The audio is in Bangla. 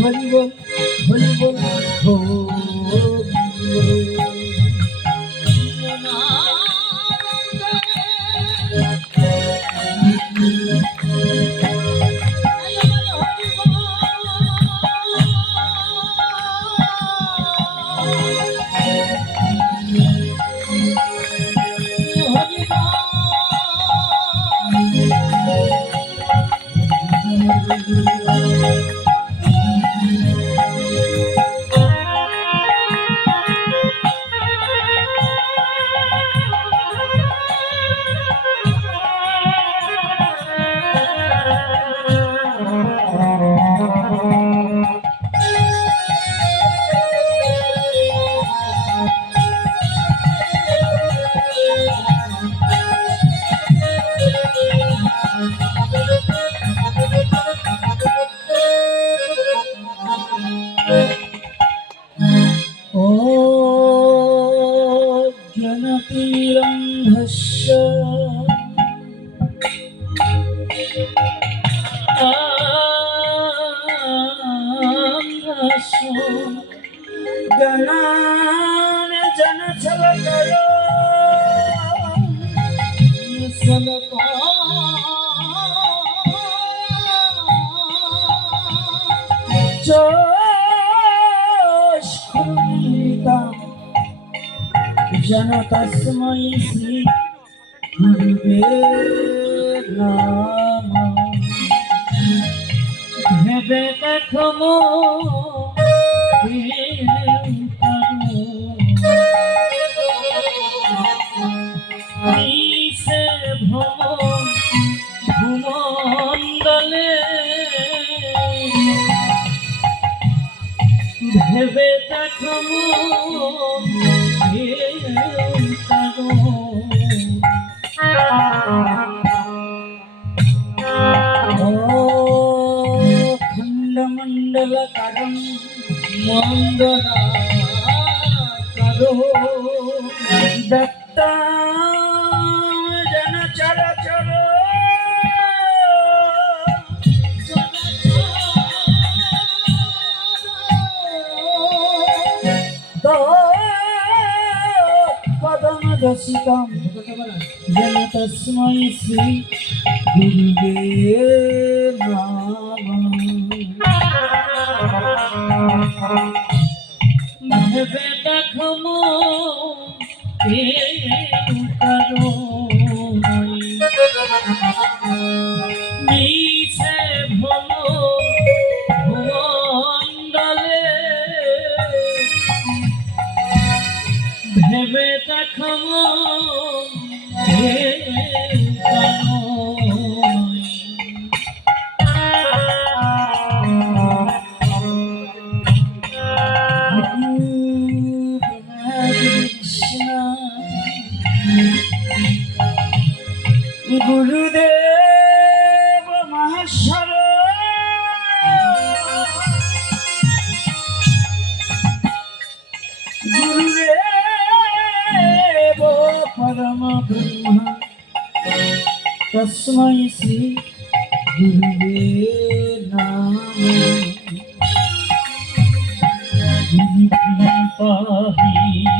হরি বল হরি বল ॐ गनान जन छल करो सल जन तस्मै श्री हरिवे ভেবে দেখম সে ভ্রম ভূমণ্ডলে ভেবে দেখো খণ্ডমণ্ডল কারণ মন্দনা করো। দত্তা জন চর চর। পদম দশিতম তস্মৈ শ্রী গুরুবে দেখম করো মিশে ভলো ভুমণ্ডলে ভেবে দেখম মহেশ্বর গুরুদেব পরম ব্রহ্ম শ্রী গুরুবে নাম গুরু কৃপাহি